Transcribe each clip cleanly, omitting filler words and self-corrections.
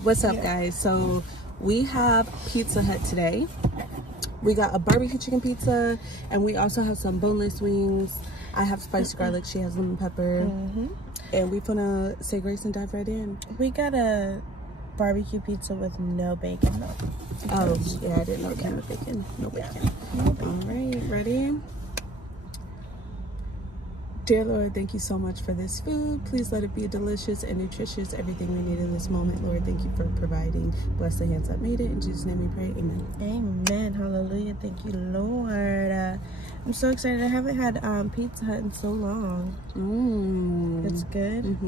What's up, guys? So we have Pizza Hut today. We got a barbecue chicken pizza, and we also have some boneless wings. I have spicy garlic. She has lemon pepper. And we're gonna say grace and dive right in. We got a barbecue pizza with no bacon though. Oh, yeah, I didn't know it came with bacon. No bacon. All right, ready? Dear Lord, thank you so much for this food. Please let it be delicious and nutritious, everything we need in this moment. Lord, thank you for providing. Bless the hands that made it. In Jesus' name we pray, amen. Amen. Hallelujah. Thank you, Lord. I'm so excited. I haven't had Pizza Hut in so long. It's good.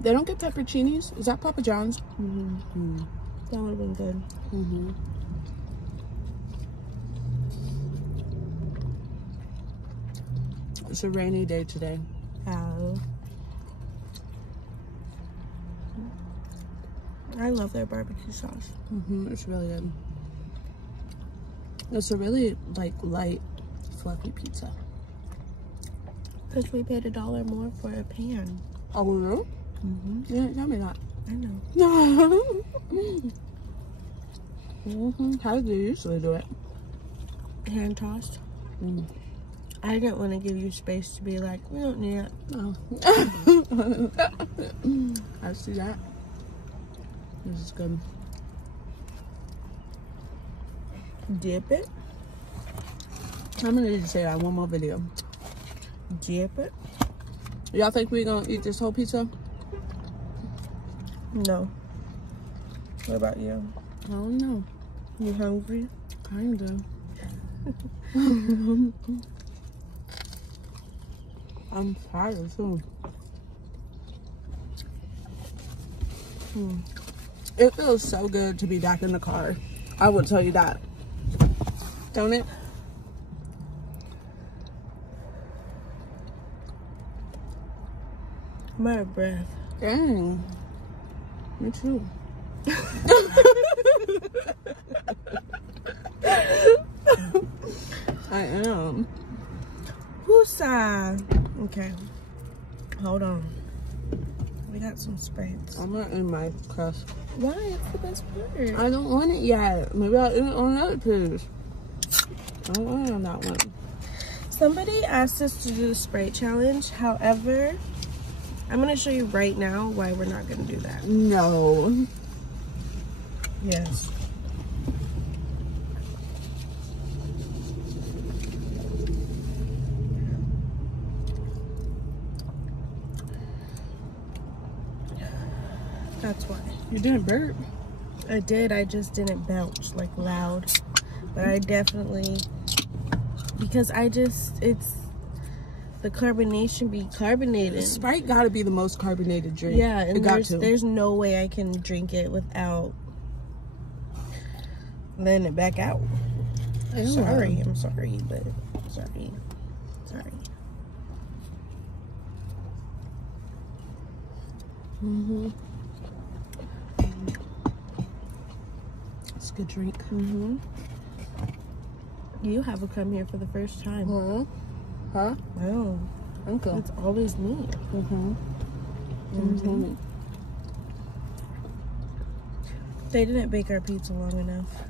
They don't get pepperoncinis. Is that Papa John's? That would have been good. It's a rainy day today. I love their barbecue sauce. It's really good. It's a really light, fluffy pizza. Because we paid $1 more for a pan. Oh, really? Yeah, tell me that. I know. How do you usually do it? Hand tossed. I didn't want to give you space to be like, we don't need it. Oh. I see that. This is good. Dip it. I'm gonna need to say that one more video. Dip it. Y'all think we're gonna eat this whole pizza? No. What about you? I don't know. You hungry? Kinda. I'm tired too. It feels so good to be back in the car. I will tell you that. Don't it? I'm out of breath. Dang. Me too. I am. Whoosah. Okay. Hold on. We got some sprites. I'm not in my crust. Why? It's the best part. I don't want it yet. Maybe I'll eat it on another piece. I don't want it on that one. Somebody asked us to do the Sprite challenge. However, I'm going to show you right now why we're not going to do that. No. Yes. That's why. You didn't burp. I did. I just didn't belch like loud. But I definitely, because it's the carbonation be carbonated. Sprite gotta be the most carbonated drink. Yeah, and there's no way I can drink it without letting it back out. I'm sorry, but sorry. It's a good drink. You haven't come here for the first time. Huh? No. Okay. It's always me. They didn't bake our pizza long enough.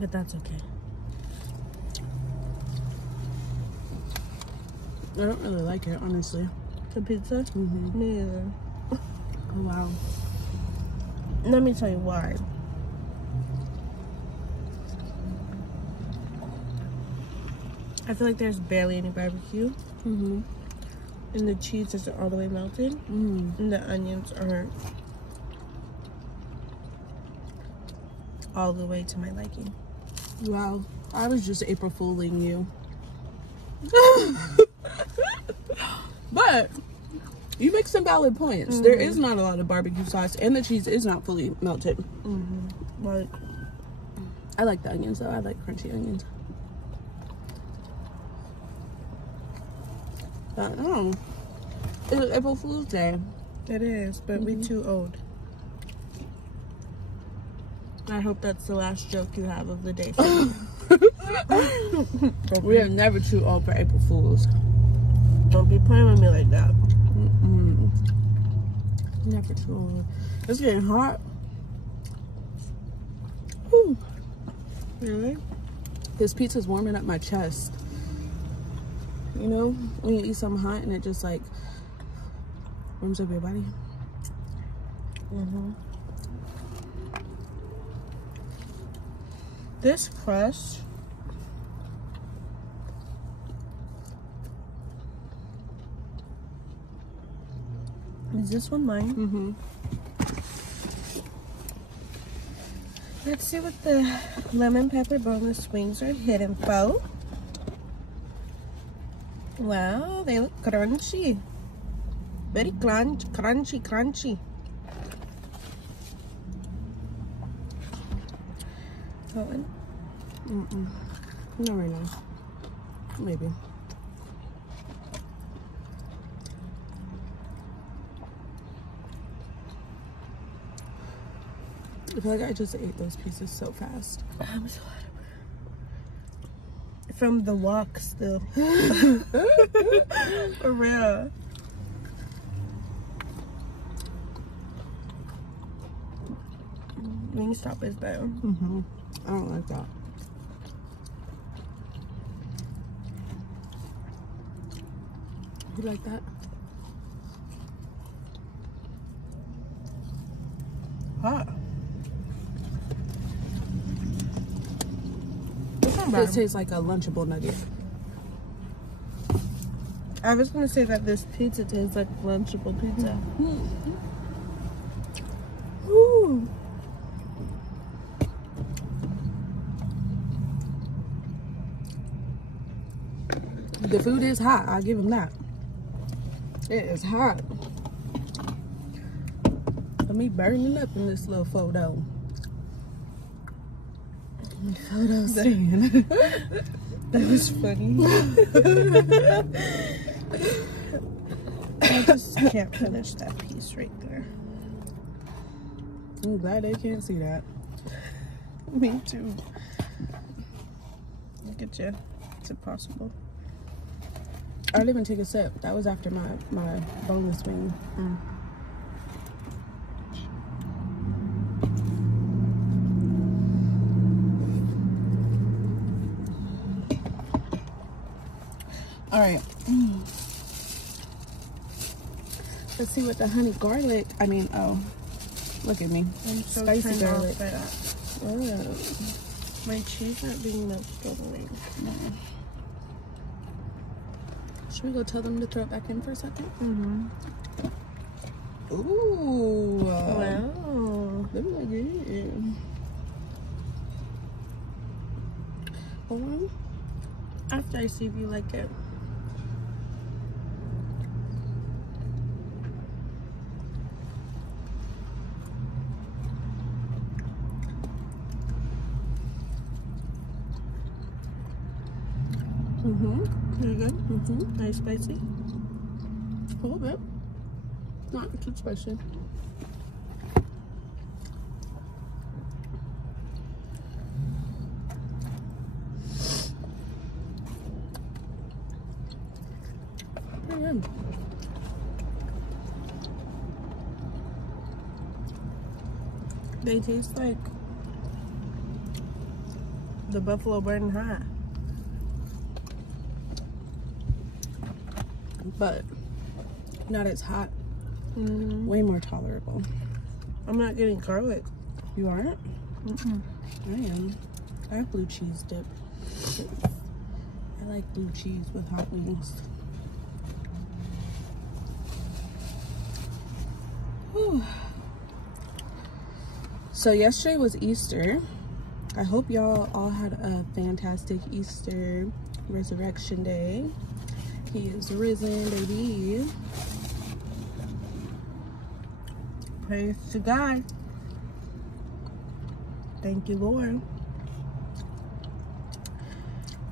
But that's okay. I don't really like it, honestly. The pizza? Me either. Oh, wow. Let me tell you why. I feel like there's barely any barbecue. And the cheese isn't all the way melted. And the onions aren't all the way to my liking. Wow. I was just April Fooling you. But you make some valid points. There is not a lot of barbecue sauce, and the cheese is not fully melted. Like, I like the onions, though. I like crunchy onions. But, it's April Fool's Day. it is, but we too old. I I hope that's the last joke you have of the day. We are never too old for April Fools. Don't be playing with me like that. Never too old. It's getting hot. Whew. Really? This pizza's warming up my chest. You know, when you eat something hot and it just like warms up your body. This crust is this one mine? Let's see what the lemon pepper boneless wings are hidden for. Wow, they look crunchy. Very crunchy. That one? Not right now. Maybe. I feel like I just ate those pieces so fast. I'm so out of breath. From the walk still. For real. Wingstop is better. I don't like that. You like that? Hot. This tastes like a Lunchable nugget. I was gonna say that this pizza tastes like Lunchable pizza. Ooh. The food is hot. I'll give them that. It is hot. Let me burning up in this little photo. Photo stand. That was funny. I just can't finish that piece right there. I'm glad they can't see that. Me too. Look at you. It's impossible. I didn't even take a sip. That was after my boneless wing. All right. Let's see what the honey garlic. I mean, oh, look at me. I'm so Spicy garlic. My cheese not being melted all the way. No. Should we go tell them to throw it back in for a second? Ooh. Wow. That look good. Hold on. After I see if you like it. Very good. Nice spicy. A little bit. Not too spicy. Pretty good. They taste like the buffalo burning hot. But not as hot. Way more tolerable. I'm not getting garlic. You aren't? I am. I have blue cheese dip. I like blue cheese with hot wings. Whew. So yesterday was Easter. I hope y'all all had a fantastic Easter resurrection day. He is risen, baby. Praise to God. Thank you, Lord.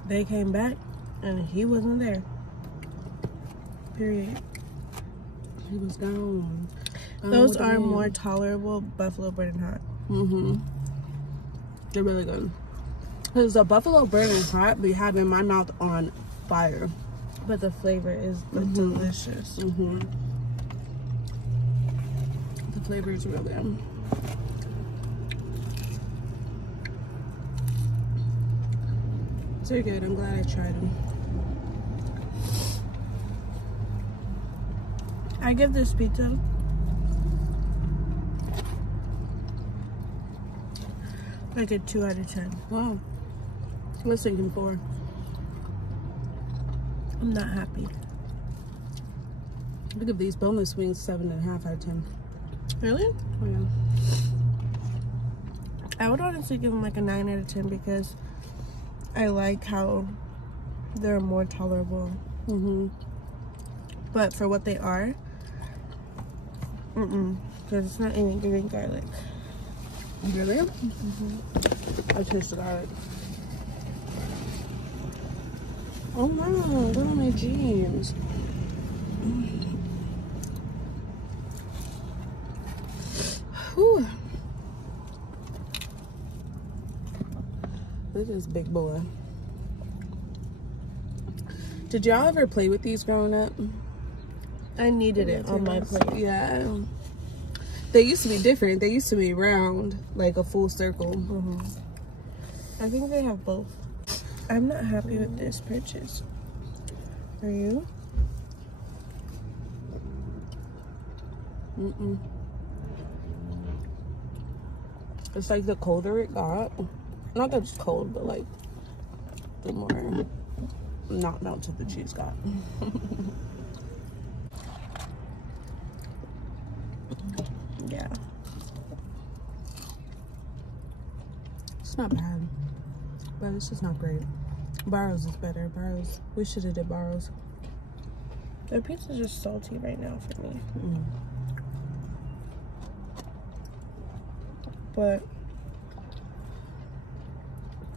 They came back and he wasn't there. Period. He was gone. Those are more tolerable buffalo burning hot. They're really good. Because the buffalo burning hot be having my mouth on fire. But the flavor is delicious. The flavor is real good. They're good. I'm glad I tried them. I give this pizza like a 2 out of 10. Wow. I was thinking 4. I'm not happy. Look at these boneless wings, 7.5 out of 10. Really? Oh yeah. I would honestly give them like a 9 out of 10 because I like how they're more tolerable. But for what they are, because it's not even green garlic. Really? I taste the garlic. Oh no, what are my jeans? Whew. This is big boy. Did y'all ever play with these growing up? I needed it on my plate. Yeah. They used to be different. They used to be round, like a full circle. I think they have both. I'm not happy with this purchase. Are you? It's like the colder it got. Not that it's cold, but like the more not melted the cheese got. Yeah. It's not bad, but it's just not great. Barrows is better. Barrows. We should have did Barrows. Their pizza's just salty right now for me. But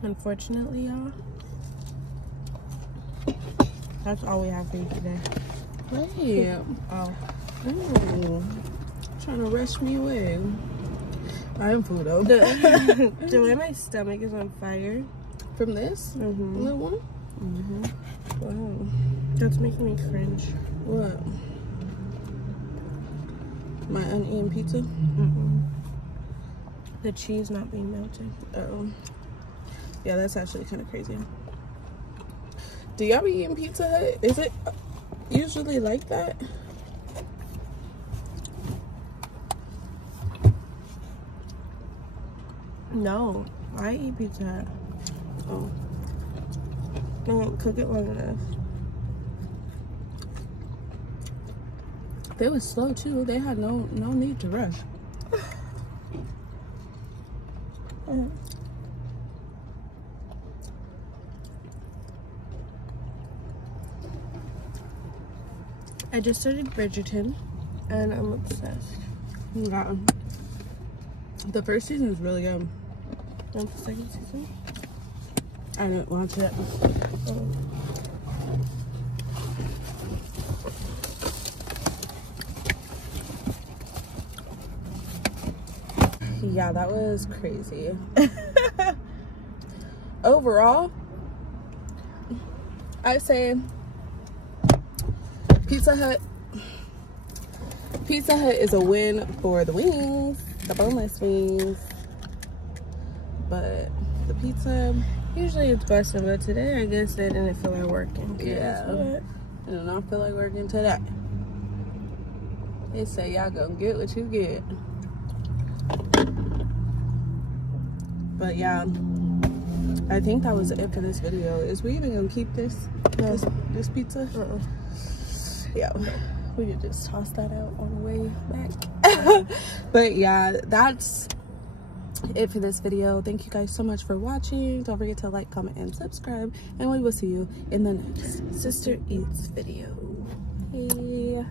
unfortunately, y'all, that's all we have for you today. Wait. Oh. Ooh. Trying to rush me away. I am food though. The way my stomach is on fire. From this? Little one? Wow. That's making me cringe. What? My uneaten pizza? The cheese not being melted. Oh. Yeah, that's actually kind of crazy. Do y'all be eating Pizza Hut? Is it usually like that? No, I eat Pizza Hut. Oh. I won't cook it long enough. They was slow too. They had no need to rush. I just started Bridgerton, and I'm obsessed. Yeah. The first season is really good. Want the second season? I didn't watch it. Oh. Yeah, that was crazy. Overall, I say Pizza Hut is a win for the wings, the boneless wings. But the pizza, Usually it's busting, but today I guess they didn't feel like working. yeah, I do not feel like working today. They say y'all gonna get what you get. But yeah, I think that was it for this video. Is we even gonna keep this this pizza? Yeah, we could just toss that out on the way back. But yeah, that's it for this video. Thank you guys so much for watching. Don't forget to like, comment, and subscribe, and we will see you in the next Sister Eats video. Hey.